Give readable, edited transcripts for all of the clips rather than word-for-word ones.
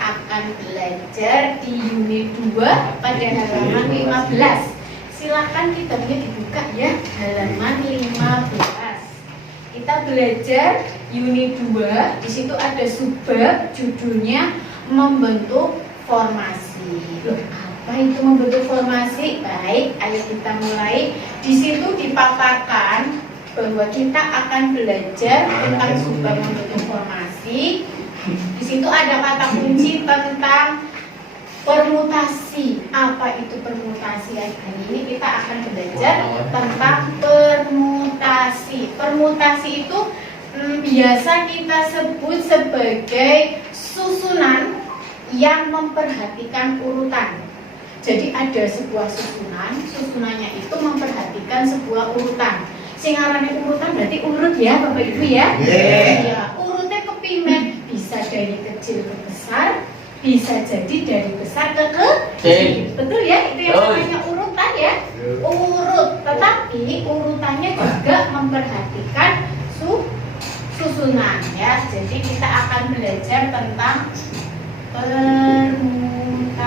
akan belajar di unit 2 pada halaman 15. Silakan kitabnya dibuka ya, halaman 15. Kita belajar unit 2. Di situ ada subbab, judulnya membentuk formasi. Loh, apa itu membentuk formasi? Baik, ayo kita mulai. Di situ dipaparkan bahwa kita akan belajar tentang subbab membentuk formasi. Di situ ada kata kunci tentang permutasi. Apa itu permutasi? Hari ini kita akan belajar tentang permutasi. Permutasi itu biasa kita sebut sebagai susunan yang memperhatikan urutan. Jadi ada sebuah susunan, susunannya itu memperhatikan sebuah urutan. Singarannya urutan berarti urut ya Bapak Ibu ya. Ya, urutnya kepimen, bisa dari kecil ke besar, bisa jadi dari besar ke kecil. Betul ya? Itu yang namanya urutan ya. Urut, tetapi urutannya juga memperhatikan susunan ya. Jadi kita akan belajar tentang permutasi.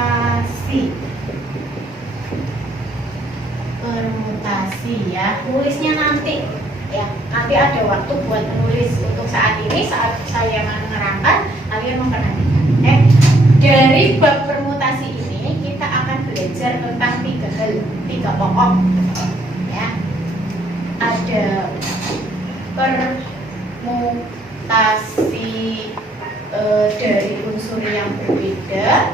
Permutasi ya. Tulisnya nanti ya. Nanti ada waktu buat menulis. Untuk saat ini, saat saya menerangkan, kalian memperhatikan. Dari bab permutasi ini kita akan belajar tentang tiga pokok ya. Ada permutasi dari unsur yang berbeda,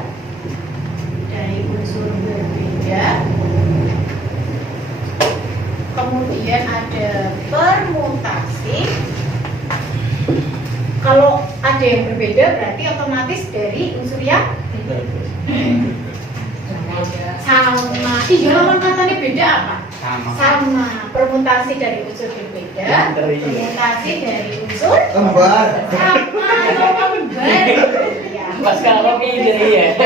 kemudian ada permutasi. Kalau ada yang berbeda berarti otomatis dari unsur yang sama. Iya, lawan katanya beda apa? Sama. Permutasi dari unsur berbeda, permutasi dari unsur kembar. sama. Kembar. Ya. Pas kalau pinggir ya.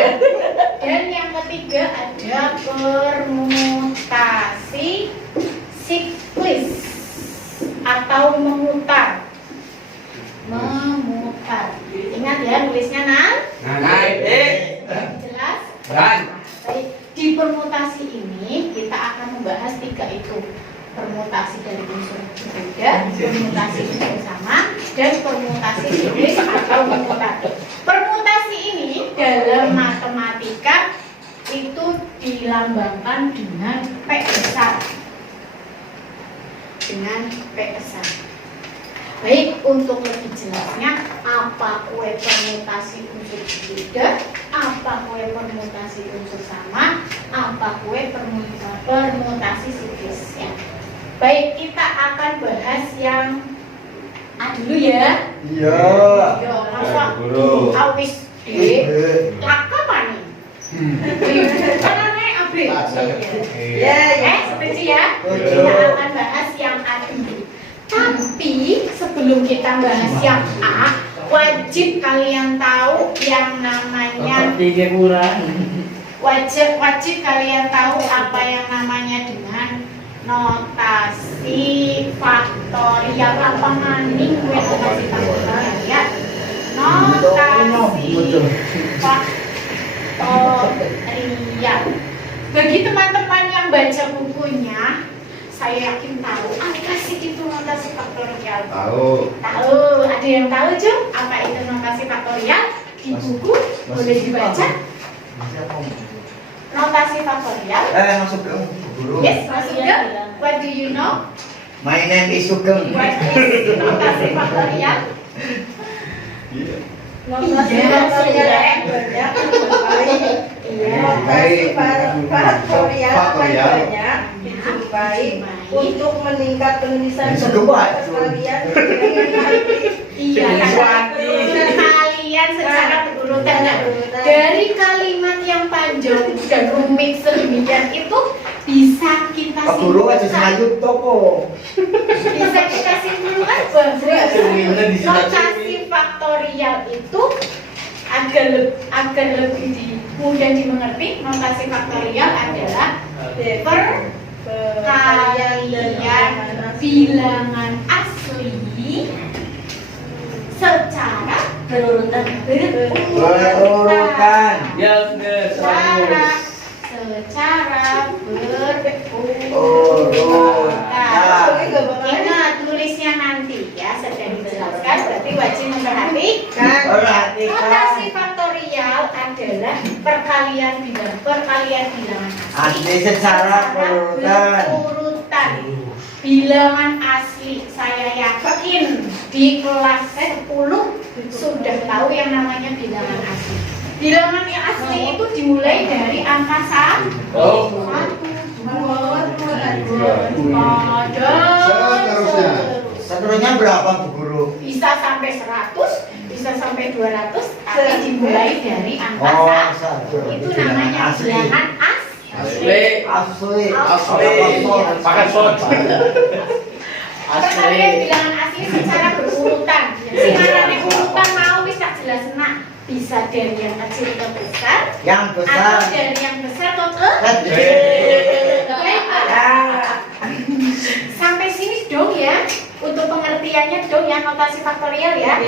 Dan yang ketiga ada permutasi siklis atau memutar. Ingat ya nulisnya jelas? Baik. Di permutasi ini kita akan membahas tiga itu. Permutasi dari unsur berbeda, permutasi unsur sama, dan permutasi siklis atau memutar. Permutasi ini dalam matematika itu dilambangkan dengan P besar. Dengan P besar. Baik, untuk lebih jelasnya, apa kue permutasi unsur berbeda, apa kue permutasi unsur sama, apa kue permutasi siklis ya. Baik, kita akan bahas yang dulu ya. Iya. Yo, masa awis laka mani. Karena AB. Ya, setuju ya. Kita akan bahas yang dulu. Tapi sebelum kita bahas yang A, wajib kalian tahu yang namanya wajib kalian tahu apa yang namanya dengan notasi faktorial. Apa maning notasi faktorial ya? Notasi faktorial. Bagi teman-teman yang baca bukunya, saya yakin tahu apa sih itu notasi faktorial. Tahu. Ada yang tahu Cum? Apa itu notasi faktorial? Di buku boleh dibaca. Notasi faktorial. Masuk ke guru. Yes, masuk ke. What do you know? My name is Sugeng. What is notasi faktorial? Notasi faktorial banyak. Notasi faktorial banyak dijumpai untuk meningkat penulisan kalian. Iya, kalian secara berurutan. Dari kalimat yang panjang dan rumit sedemikian itu bisa kita simpulkan. Bisa kita simpulkan bahwa notasi faktorial itu agar lebih mudah dimengerti. Notasi faktorial adalah perkalian bilangan asli secara berurutan. Berurutan. Ya bener. Secara berurutan. Ingat tulisnya nanti ya, sedang dijelaskan berarti wajib memperhatikan. Notasi faktorial adalah perkalian bilangan Asli secara berurutan. Bilangan asli, saya yakin di kelas 10 sudah tahu yang namanya bilangan asli. Bilangan yang asli itu dimulai dari angka 1, 2, 3, Seterusnya. Seterusnya berapa Bu Guru? bisa sampai 100, bisa sampai 200, tapi dimulai dari angka Oh, 1. satu. Itu namanya Asli. bilangan asli. Asli. Makan son. Perkalian bilangan asli secara berurutan. Sing arane urutan mau wis tak jelas nak. Bisa dari yang kecil ke besar, Yang atau besar. dari yang besar ke sampai sini dong ya. Untuk pengertiannya dong ya, notasi faktorial ya.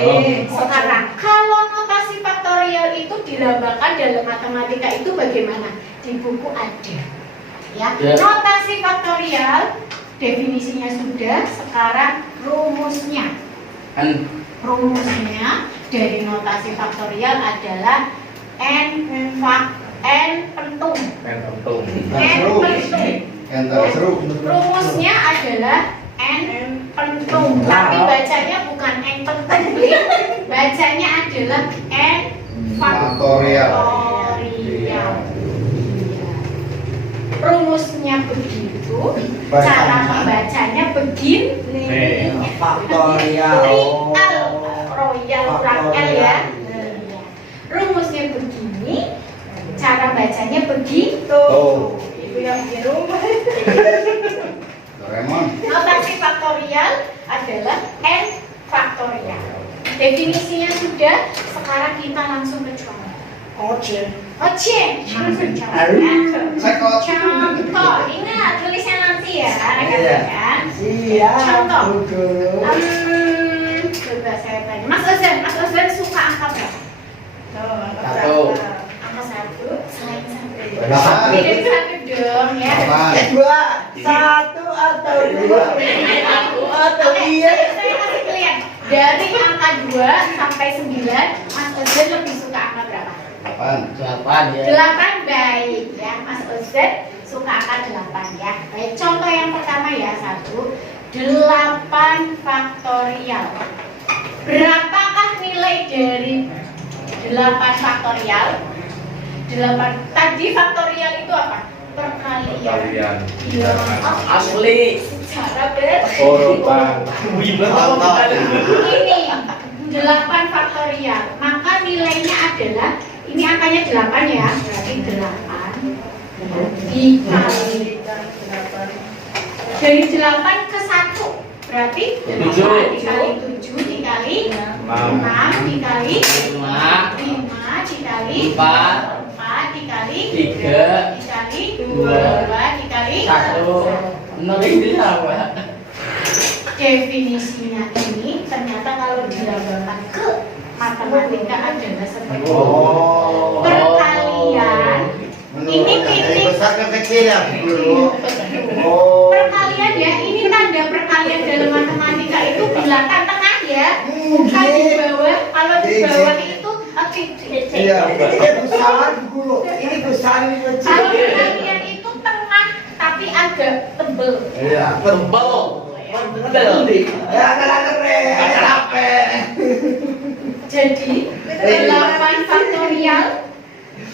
Sekarang kalau notasi faktorial itu dilambangkan dalam matematika itu bagaimana? Di buku ada. Ya. Notasi faktorial definisinya sudah, sekarang rumusnya. Rumusnya dari notasi faktorial adalah n pentung. N pentung. Enter seru. Rumusnya adalah n pentung, tapi bacanya bukan n pentung, bacanya adalah n faktorial. Rumusnya begitu, cara membacanya begini. Faktorial. Royal Rakel ya. Rumusnya begini, cara bacanya begitu. Ibu yang di rumah. Doraemon. Notasi faktorial adalah n faktorial. Definisinya sudah, sekarang kita langsung ke contoh. Contoh, ingat tulisnya nanti ya, rekan-rekan. Contoh. Bu Guru. Coba saya tanya, Mas Ozan suka angka berapa? Angka 1, selain 1. Berapa? Lebih dari 1 dong ya. Dua, satu atau dua? Atau Oke, iya? saya kasih kalian. Dari angka 2 sampai 9, Mas Ozan lebih suka angka berapa? 8. 8, baik ya. Mas Ozan suka angka 8 ya. Baik, contoh yang pertama ya, 1. 8 faktorial. Berapakah nilai dari 8 faktorial? 8 tadi faktorial itu apa? Perkalian. Bilangan Asli. secara berurutan. Urutan. Ini 8 faktorial. Maka nilainya adalah, ini angkanya 8 ya, berarti 8 dikali dari 8 ke 1 berarti 8 dikali 7 dikali 6 dikali 5 dikali 4 dikali 3 dikali 2 dikali 1. Definisinya ini ternyata kalau dilambangkan ke matematika adalah seperti ini. Oh. Perkalian ini Dari titik besar ke kecil ya Bu Guru. Oh. perkalian ya, ini tanda perkalian dalam matematika itu bilangan tengah ya, bukan di bawah. Kalau di bawah itu Iya. Ini besar Bu Guru. Ini besar ini kalau kecil. perkalian itu tengah tapi agak tebel. Iya. Tebal. Ya keren. Capek. Jadi 8 faktorial,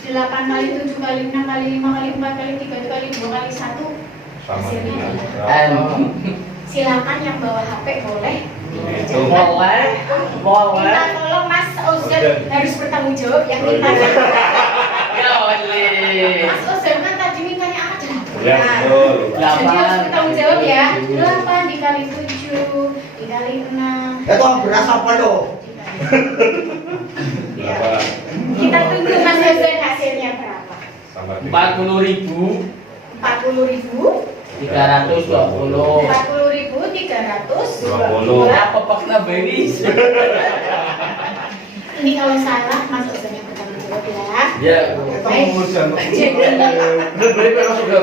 8 kali 7 kali 6 kali 5 kali 4 kali 3 kali 2 kali 1 hasilnya adalah. Silakan yang bawa HP boleh. Minta tolong Mas Ozan harus bertanggung jawab ya, kita. Mas Ozan kan tadi mintanya angka 8. Ya, betul. Jadi harus bertanggung jawab ya. 8 dikali 7 dikali 6. Ya toh beras apa lo? Berapa? Kita tunggu Mas Ozan hasilnya berapa? 40.000. 40.000. 320. 40.320. Apa pak naberis? 8 Ini kalau salah Mas Ozan yang bertanggung jawab ya. Ya. Jadi Beri masuk ke.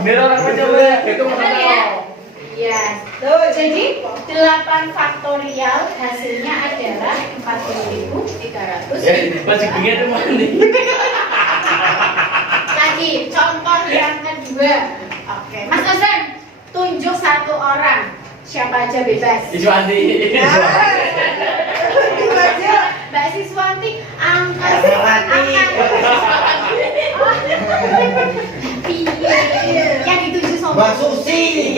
Biar orang aja itu benar ya? Iya. Jadi 8 faktorial hasilnya adalah 40.300. Masih bingung tuh mana? Lagi contoh yang kedua. Oke, Mas Ozan tunjuk satu orang. Siapa aja bebas. Iswanti. Itu aja. Mbak Siswanti angkat yang dituju sama Mbak Susi.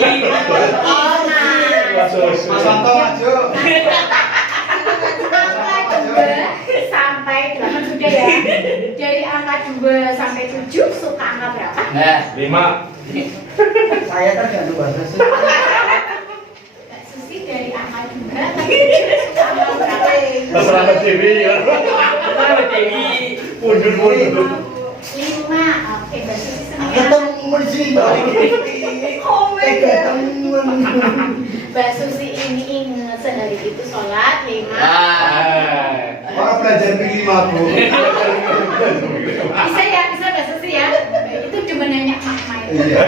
Mas Santo maju. angka 2 sampai 8 sudah ya. Dari angka 2 sampai 7 suka angka berapa? Nah, 5. Saya kan gak lupa Susi. Mbak Susi dari angka 2 sampai 7 suka angka berapa? Terserah Mbak Dewi ya. Terserah Mbak Dewi. Mundur. 5. Oke, Mbak Susi senang ya. Ketemu di sini. Komen ya. Ketemu. Mbak Susi ini ingat sehari itu sholat 5. Orang belajar lima, Bu. Bisa ya, bisa Mbak Susi ya. Itu cuma nanya makna itu. Iya.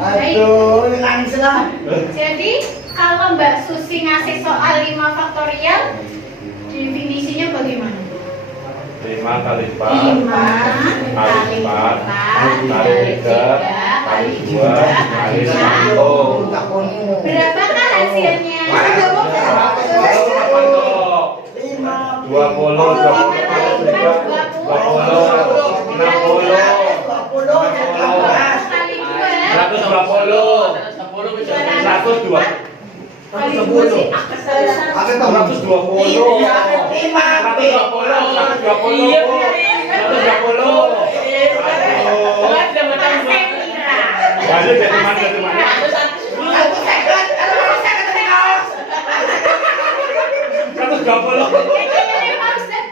Aduh, nangis lah. Jadi kalau Mbak Susi ngasih soal 5 faktorial, definisinya bagaimana? 5 kali 4 5 kali 4 kali 3 kali 2 kali 1. Berapakah hasilnya?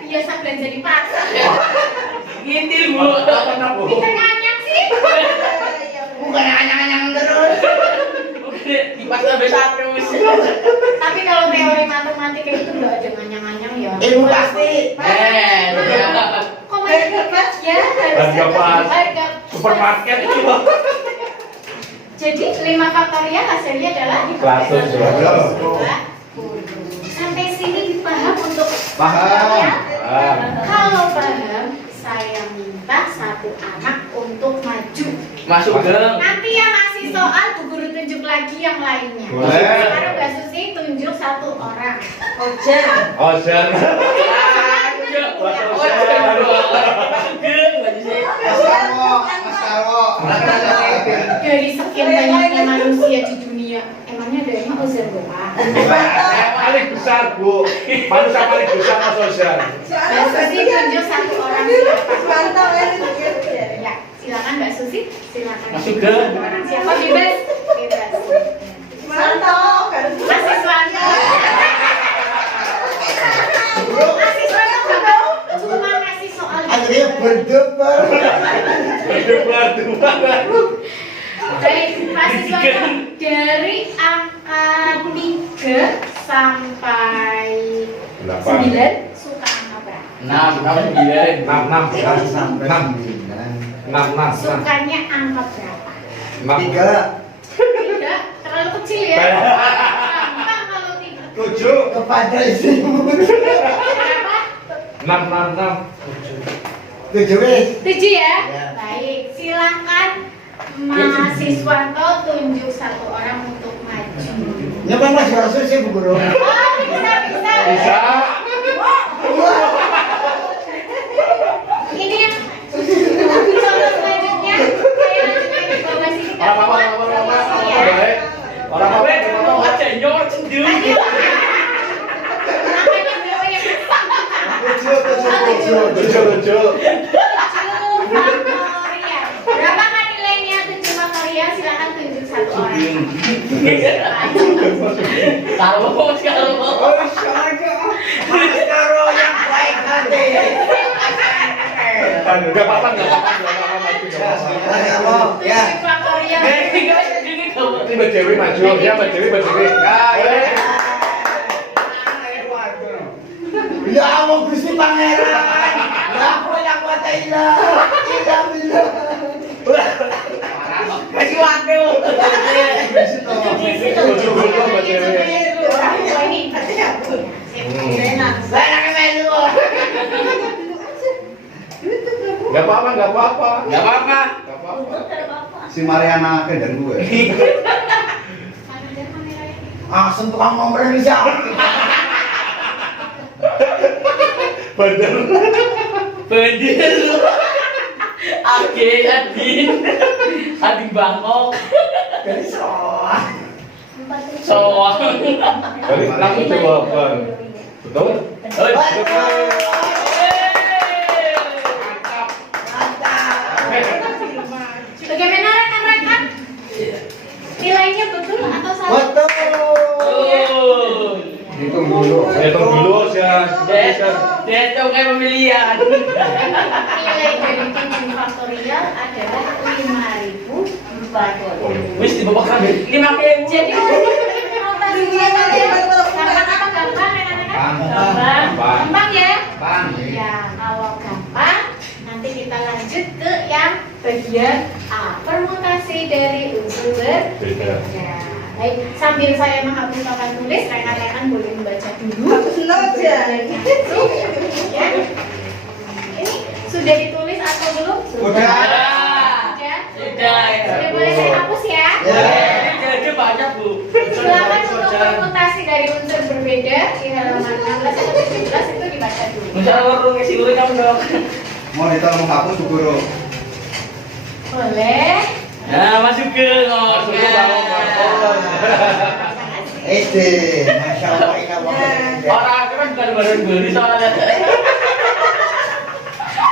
Biasa belanja di pasar. Ngintil Bu. Pinter nganyang sih. Bukan anyang-anyang terus. Oke, di pasar besar terus. Tapi kalau teori matematika itu nggak ada nganyang-nganyang ya. Ilmu pasti. Komoditas ya Harga pas. harga Supermarket itu. Jadi 5 faktorial hasilnya adalah 120. Sampai sini dipaham untuk Paham. faktorial? Paham. Kalau paham, saya minta satu anak untuk maju. Masuk ke. Nanti yang ngasih soal Bu Guru tunjuk lagi yang lainnya. Boleh. Sekarang Mbak Susi tunjuk satu orang. Ojen. Ojen. Mas Karwo. Dari sekian banyaknya manusia di dunia, emangnya ada yang Ozen Bapak? Paling besar Bu. Manusia paling besar Mas Ojen. Mbak Susi tunjuk satu orang siapa? Mantap ya. Ya, silakan Mbak Susi, silakan. Masuk ke. Orang siapa bebas? Bebas. Mantap. Mas Iswanto. Mas Iswanto Bapak cuma ngasih soal. Akhirnya berdebar. Baik, Mas Iswanto dari angka 3 sampai 9 suka angka berapa? 6. Sukanya angka berapa? 3. Tidak, terlalu kecil ya. Gampang kalau tidak. 7. Kepada istrimu. Berapa? 6. 7 wis. 7 ya? Ya. Baik, silakan Mas Siswanto tunjuk satu orang untuk maju. Nyapa Mas Susi Bu Guru. Oh, bisa. Bisa. Ini yang contoh selanjutnya saya lanjutkan di bawah sini. Orang apa aja nyor cendil. Tadi makanya beliau yang Lucu. faktorial. Berapakah nilainya 7 faktorial? Silakan tunjuk satu orang. Kalau Mas Karo yang baik hati. enggak apa-apa. Ya. 7 faktorial. Ini Mbak Dewi maju, ya Mbak Dewi. Ya, Ya Allah Gusti Pangeran. Ya aku yang kuat ilah. Ilah billah. Kasih waktu. Bojo gulu apa cewek? Enak. Saya nak melu. Gak apa-apa, gak apa-apa. Gak apa-apa. Gak apa-apa. Si Mariana ke dan gue. Asem tukang ngomong bisa. Bener. Bener lu. Oke, Adin Bangkok. Jadi soal. Soang. Balik langsung jawaban. Betul? Oi. Bagaimana rekan-rekan? Nilainya betul atau salah? Betul. Oh. Hitung dulu. Hitung dulu ya. Dia kayak pemilihan. Nilai dari 7 faktorial adalah 5.040. Wis dibawa kabeh. Ini makin Jadi notasinya gampang apa gampang rekan-rekan? Gampang. Gampang ya? Bang. Ya, kalau gampang nanti kita lanjut ke yang bagian A, permutasi dari unsur berbeda. Beda. Baik, sambil saya menghapus papan tulis, rekan-rekan boleh membaca dulu. Hapus aja. Ya. Ini sudah ditulis atau belum? Udah. Sudah. Sudah. Sudah boleh saya hapus ya. Jadi banyak, Bu. Silakan untuk permutasi dari unsur berbeda di halaman 16 atau 17 itu dibaca dulu. Enggak perlu ngisi ulang kamu dong. Mau ditolong menghapus Bu Guru. Boleh. Nah, masuk ke Masuk ke bawah, Masya Allah ini apa? orang itu kan bukan baru beli soalnya.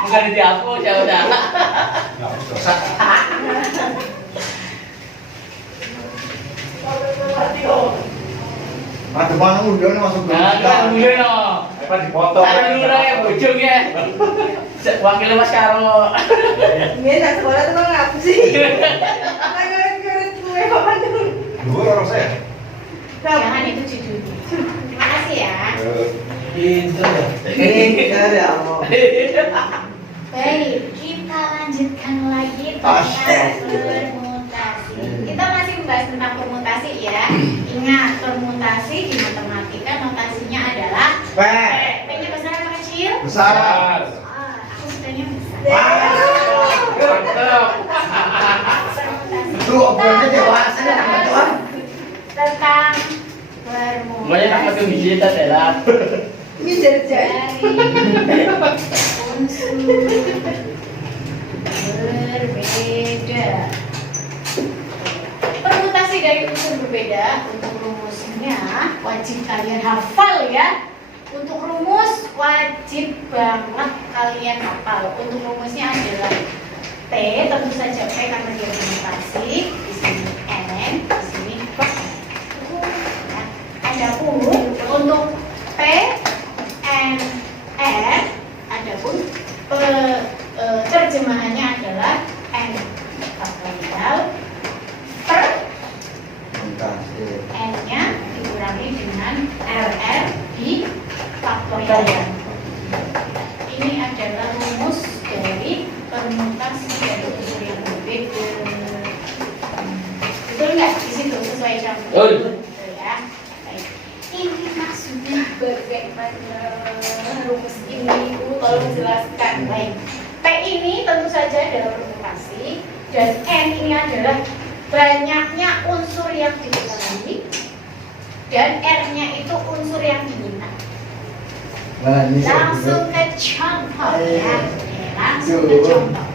Bukan dihapus ya udah. Ada mana udah nih masuk dulu. Nah, kan dulu no. Apa dipoto? Taruh dulu ya bojong ya. Wakilnya Mas Karo. Ini nak sekolah tuh ngapa sih? Ngeret-ngeret gue papan dulu. Dua orang saya. Jangan itu judulnya. Terima kasih ya. Pintar ya. Ini dari Allah. Baik, kita lanjutkan lagi tentang permutasi. Kita masih membahas tentang permutasi ya. Ingat, permutasi di matematika notasinya adalah P. P-nya besar atau kecil? Besar. Aku sukanya besar. Mantap. Permutasi. Itu obrolannya dewasa ya, teman-teman. Tentang Banyak apa tuh permutasi bisa telat. Ini jadi. dari unsur berbeda. Permutasi dari unsur berbeda untuk rumusnya wajib kalian hafal ya. Untuk rumus wajib banget kalian hafal. Untuk rumusnya adalah T, tentu saja P karena dia permutasi. Di sini N, di sini P. Ya. Adapun untuk P, N, R, adapun terjemahannya adalah N faktorial per N-nya dikurangi dengan RR di faktorial. Ini adalah rumus dari permutasi dari unsur yang berbeda. Betul nggak di situ sesuai sama? Betul. Betul ya. Baik. Ini maksudnya bagaimana rumus ini? Tolong jelaskan. Baik. P ini tentu saja adalah permutasi dan N ini adalah banyaknya unsur yang diketahui dan R-nya itu unsur yang diminta. Langsung ke contoh ya. Oke, langsung ke contoh.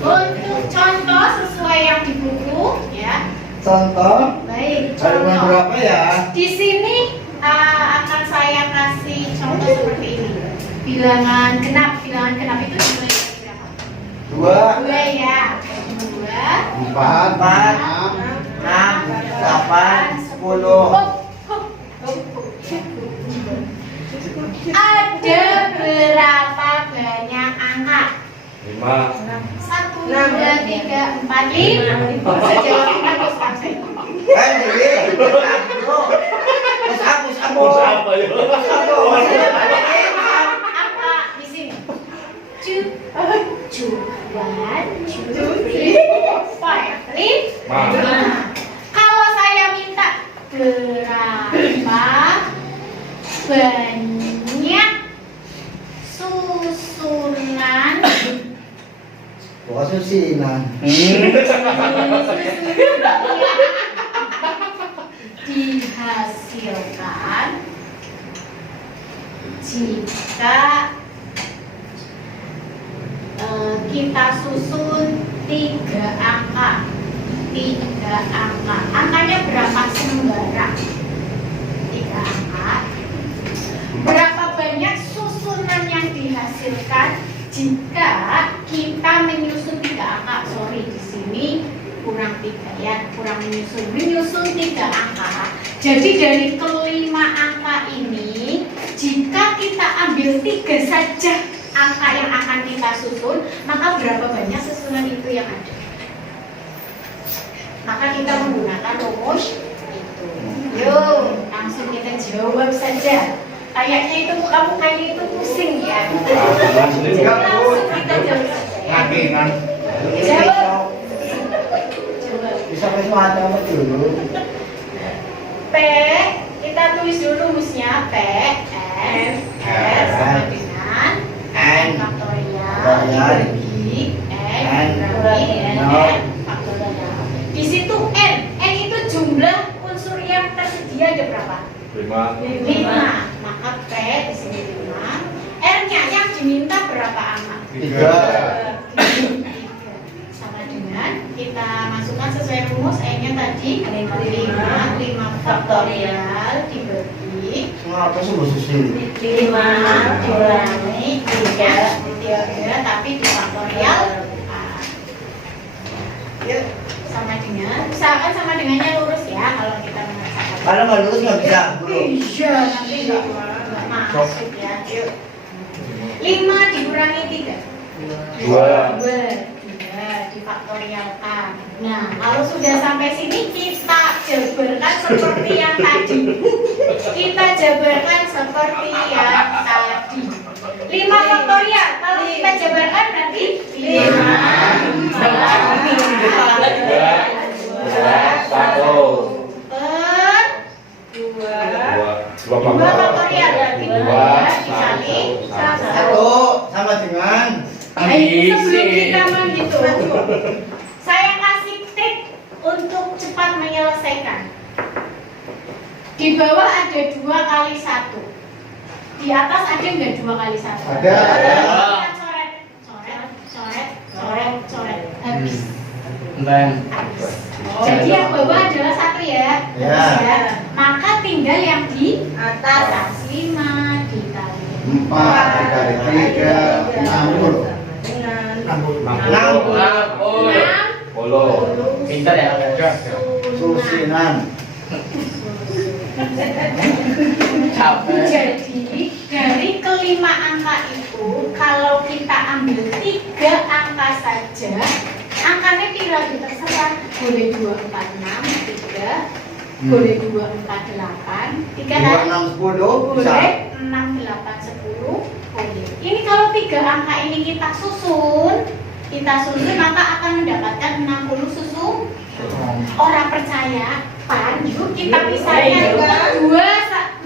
Untuk contoh sesuai yang di buku ya. Contoh. Baik, Halaman contoh. berapa ya? Di sini akan saya kasih contoh seperti ini. Bilangan genap itu dimulai dari berapa? 2, 2 ya. 2, 4, 6, 8, 10. Ada berapa banyak angka? 5. 1, 2, 3, 4, 5. Sejawab bagus kan saya. Jadi, bro. Terus aku. Bos apa ya? Aku. 1, 2, 3, 4, 5. Kalau saya minta berapa banyak susunan Wah, susinan. dihasilkan jika kita susun 3 angka. Angkanya berapa sembara? 3 angka. Berapa banyak susunan yang dihasilkan jika kita menyusun 3 angka? Sorry, di sini kurang 3 ya, kurang menyusun 3 angka. Jadi dari kelima angka ini, jika kita ambil 3 saja angka yang akan kita susun, maka berapa banyak susunan itu yang ada? Maka kita menggunakan rumus itu. Yuk, langsung kita jawab saja. Kayaknya itu muka-mukanya itu pusing ya. Langsung kita jawab saja ya. Ngakingan. Jawab. Bisa kasih mata apa dulu? P, kita tulis dulu rumusnya. P, N, S sama dengan N faktorial dibagi N dikurangi N faktorial. Di situ N itu jumlah unsur yang tersedia ada berapa? 5. Maka P di sini 5. R-nya yang diminta berapa angka? 3. Sama dengan kita masukkan sesuai rumus N-nya tadi 5 faktorial dibagi Kenapa sih bos susin? 5 dikurangi 3 tapi di faktorial 4. Yuk, sama dengan, usahakan sama dengannya lurus ya kalau kita mengerjakan. Kalau nggak lulus nggak bisa, bro. Iya, nanti nggak masuk ya. Yuk, 5 dikurangi 3 2 difaktorialkan. Nah, kalau sudah sampai sini kita jabarkan seperti yang tadi. Lima faktorial. Kalau kita jabarkan berarti 5 2 faktorial berarti 2 dikali 1. Sama dengan Sebelum kita menghitung, saya kasih trik untuk cepat menyelesaikan. Di bawah ada 2 kali 1. Di atas ada nggak 2 kali 1? Ada. Coret. Habis. Habis. Jadi yang bawah adalah 1 ya. Ya. Ya. Maka tinggal yang di atas 5 dikali 4 dikali 3 60. 60. Pintar ya. Susinan. Capek. Jadi dari kelima angka itu, kalau kita ambil 3 angka saja, angkanya tinggal terserah. Boleh 2, 4, 6, 3. Boleh 2, 4, 8. 3 kan? 2, 6, 10 bisa. Boleh 6, 8, 10. Boleh. Ini kalau 3 angka ini kita susun maka akan mendapatkan 60 susun. Orang percaya, pan, yuk kita misalnya 2,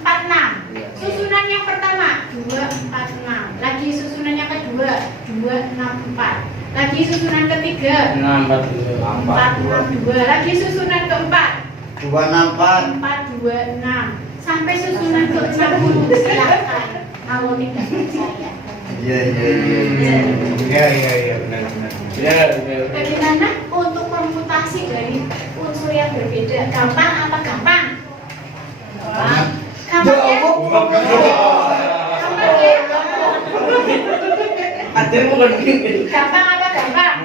4, 6. Susunan yang pertama 2, 4, 6. Lagi susunan yang kedua 2, 6, 4. Lagi susunan ketiga 4, 6, 2. Lagi susunan keempat 2, 6, 4. 4, 2, 6. Sampai susunan ke-60. Silakan kalau tidak percaya. Iya, benar. Bagaimana untuk permutasi dari unsur yang berbeda? Gampang apa gampang? Gampang ya? Gampang ya? Ada yang mau begini. Gampang apa gampang?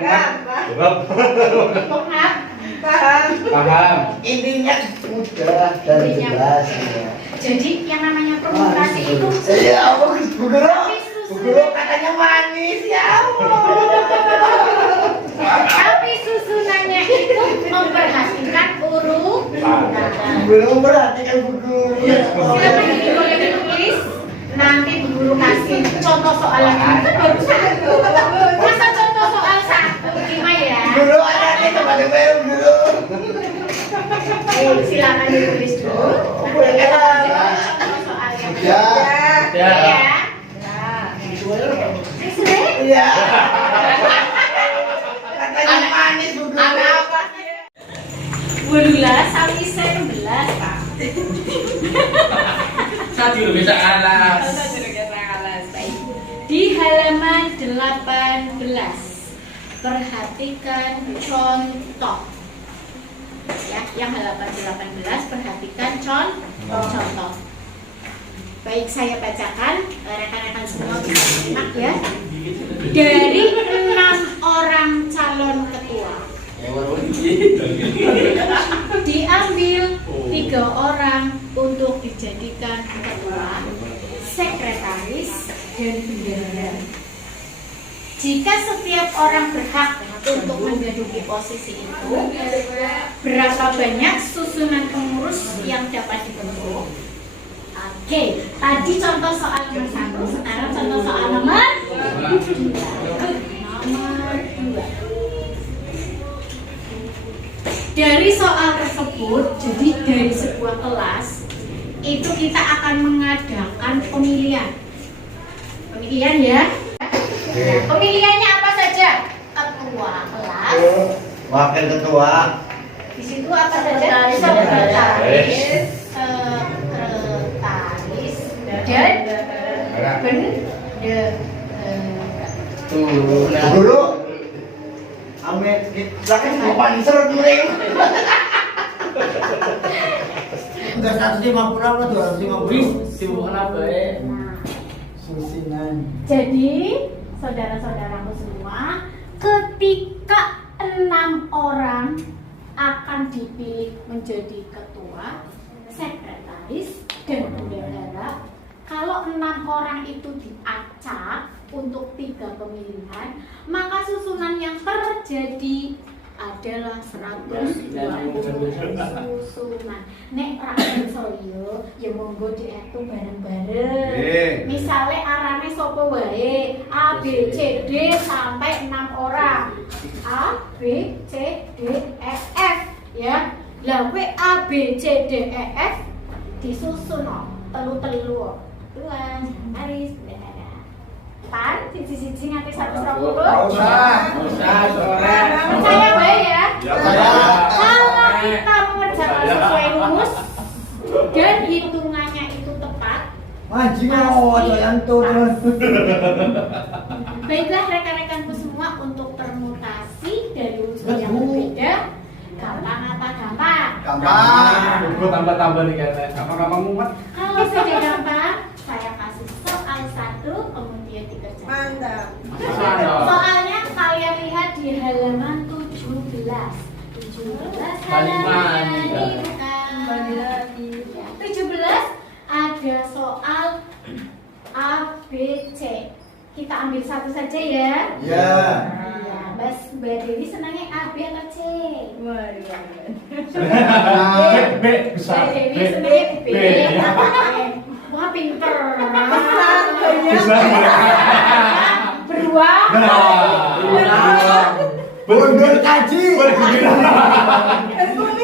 Paham. Intinya udah dan jelas ya. Jadi yang namanya permutasi itu Ya Allah, Bu Guru katanya manis ya Allah. tapi susunannya itu memperhatikan urutan. Belum perhatikan Bu Guru. Silakan ini boleh ditulis. Nanti Bu Guru kasih contoh soal lagi. Kan baru satu. Masa contoh silakan ditulis dulu. Nanti kita lanjut contoh soal yang Ya. Ya. ya. Iya. Katanya manis Bu Guru. Apa? Belulas sawise 11, Pak. Saya dulu bisa alas. Di halaman 18, perhatikan contoh. Ya, yang halaman 18 perhatikan contoh. Baik, saya bacakan, rekan-rekan semua bisa simak ya. Dari 6 orang calon ketua, diambil 3 orang untuk dijadikan ketua, sekretaris, dan bendahara. Jika setiap orang berhak untuk menduduki posisi itu, berapa banyak susunan pengurus yang dapat dibentuk? Oke, tadi contoh soal nomor 1, sekarang contoh soal nomor 2. Dari soal tersebut, jadi dari sebuah kelas, itu kita akan mengadakan pemilihan. Pemilihan ya. Nah, pemilihannya apa saja? Ketua kelas. Wakil ketua. Di situ apa saja? Sekretaris, dan bendahara. Bu Guru. Ame kita kan mau panser dulu. Enggak 150 apa 250? Sibuk kenapa ya? Susinan. Jadi, saudara-saudaraku semua, ketika 6 orang akan dipilih menjadi ketua, sekretaris, dan bendahara, kalau 6 orang itu diacak untuk 3 pemilihan, maka susunan yang terjadi adalah 120 susunan. Nek rakyat Solo ya monggo diatur bareng-bareng. Misalnya arane sapa wae, A B C D sampai 6 orang. A B C D E F ya. Lah kowe A B C D E F disusun telu-telu. Tuan, Aris, Pan, siji-siji nganti 120. Usah. Sore. Percaya baik ya. Ya, Kalau kita mengerjakan sesuai rumus dan hitungannya itu tepat, Mancing mau jalan turun. baiklah rekan-rekanku semua, untuk permutasi dari unsur yang berbeda, gampang apa gampang? Gampang. Gue tambah-tambah nih kayaknya. Gampang-gampang muat. Kalau sudah gampang, saya kasih soal 1 kemudian dikerjakan. Mantap. Soalnya kalian lihat di halaman 17. 17 halaman ini Kembali lagi. 17 ada soal A, B, C. Kita ambil satu saja ya. Ya. Iya, Mbak Dewi senangnya A, B atau C? Mari. B besar. Mbak Dewi senangnya B. B. Wah, pinter. Besar. Beruang. Mundur kaji.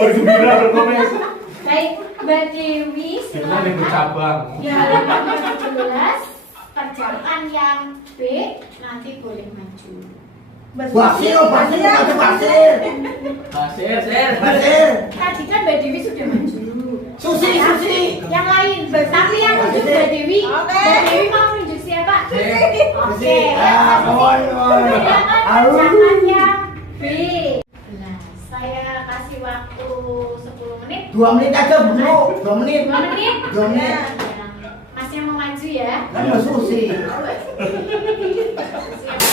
Bergembira berkomes. Baik, Mbak Dewi Sebenarnya ini bercabang. di halaman 17 kerjakan yang B, nanti boleh maju. Pasir, pasir. Pasir. Tadi kan Mbak Dewi sudah maju. Susi. Yang lain, tapi yang tunjuk Mbak Dewi. Oke. Mbak Dewi mau tunjuk siapa? Oke. Mohon. Kerjakan yang B. Nah, saya kasih waktu 10 menit. 2 menit aja, Bu. 2 menit. 2 menit? 2 menit. Masnya mau maju ya? Kan Mbak Susi. Masnya mau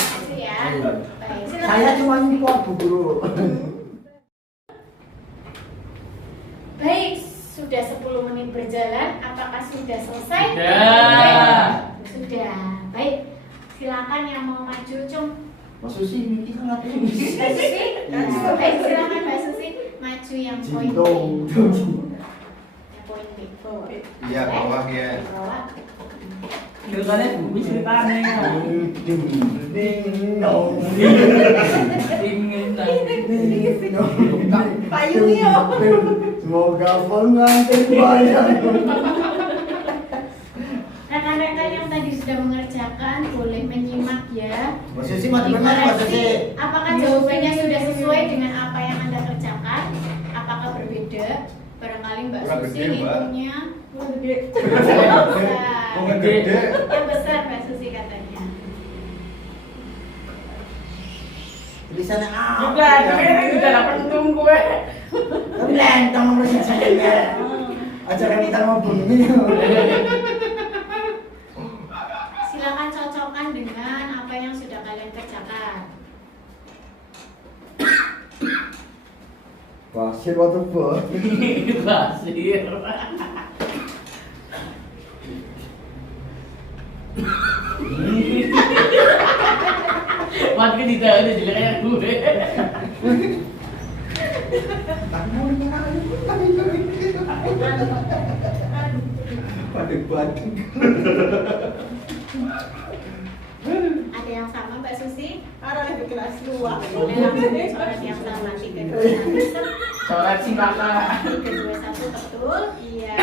maju ya? Baik, silakan. Saya cuma impor, Bu Guru. Baik, sudah 10 menit berjalan. Apakah sudah selesai? Sudah. Sudah. Baik, silakan yang mau maju, Cung. Mbak Susi, ini kan ngapain? Mbak Susi? Nah, baik, silakan Mbak Susi maju yang poin B. Cinto. Yang poin B. Iya, bawah ya. Bawah. Gilirannya bumi ceritanya. Ding dong. Ingin Payung yo. Semoga pengantin bayang. Rekan-rekan yang tadi sudah mengerjakan boleh menyimak ya. Mbak Susi mati benar, Mbak Susi. Apakah jawabannya sudah sesuai dengan apa yang Anda kerjakan? Apakah berbeda? Barangkali Mbak Kurang Susi gede, Mbak. hitungnya Gede. besar. Gede. Yang besar Mbak Susi katanya. Tulisannya Juga, tapi kan juga dapat untung gue. Tapi lentang nomor saya. Ajaran kita mau bunyi. Silakan cocokkan dengan apa yang sudah kalian kerjakan. Pasir waktu bos. Basir. Mat kan tidak ada jelek kayak gue. Badeng-badeng. Ada yang sama Mbak Susi? Ada lebih kelas dua. Boleh langsung coret yang sama 3, 2, 1. Coret sih kakak. 3, 2, 1 betul. Iya.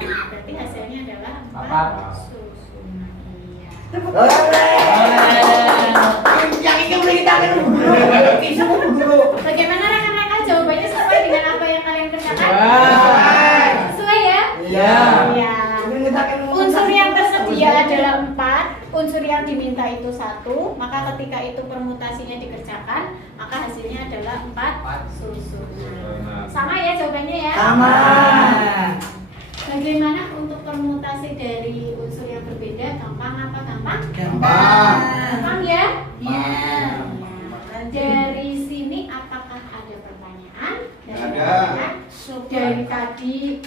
Berarti hasilnya adalah 4 susunan. Iya. Yang ini boleh kita kan dulu. Kisah dulu. Bagaimana rekan-rekan jawabannya sesuai dengan apa yang kalian kerjakan? Wah. Sesuai ya? Iya. Iya. Unsur yang tersedia adalah 4, unsur yang diminta itu 1, maka ketika itu permutasinya dikerjakan, maka hasilnya adalah 4 susunan. Sama ya jawabannya ya? Sama. Bagaimana untuk permutasi dari unsur yang berbeda? Gampang apa gampang? Gampang. Gampang ya? Iya. Dari sini apakah ada pertanyaan? Ada. Dari tadi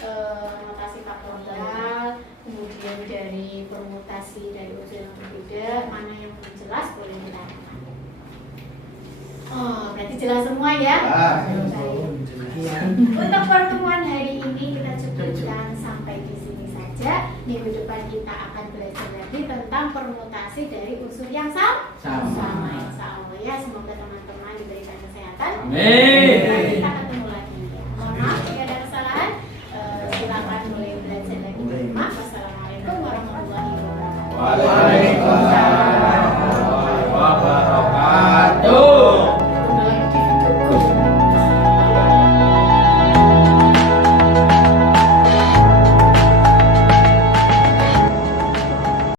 notasi faktorial, kemudian dari permutasi dari unsur yang berbeda, mana yang belum jelas boleh ditanyakan. Oh, berarti jelas semua ya? Baik. Untuk pertemuan hari ini kita cukupkan sampai di sini saja. Minggu depan kita akan belajar lagi tentang permutasi dari unsur yang sama. Insya Allah ya, semoga teman-teman diberikan kesehatan. Amin.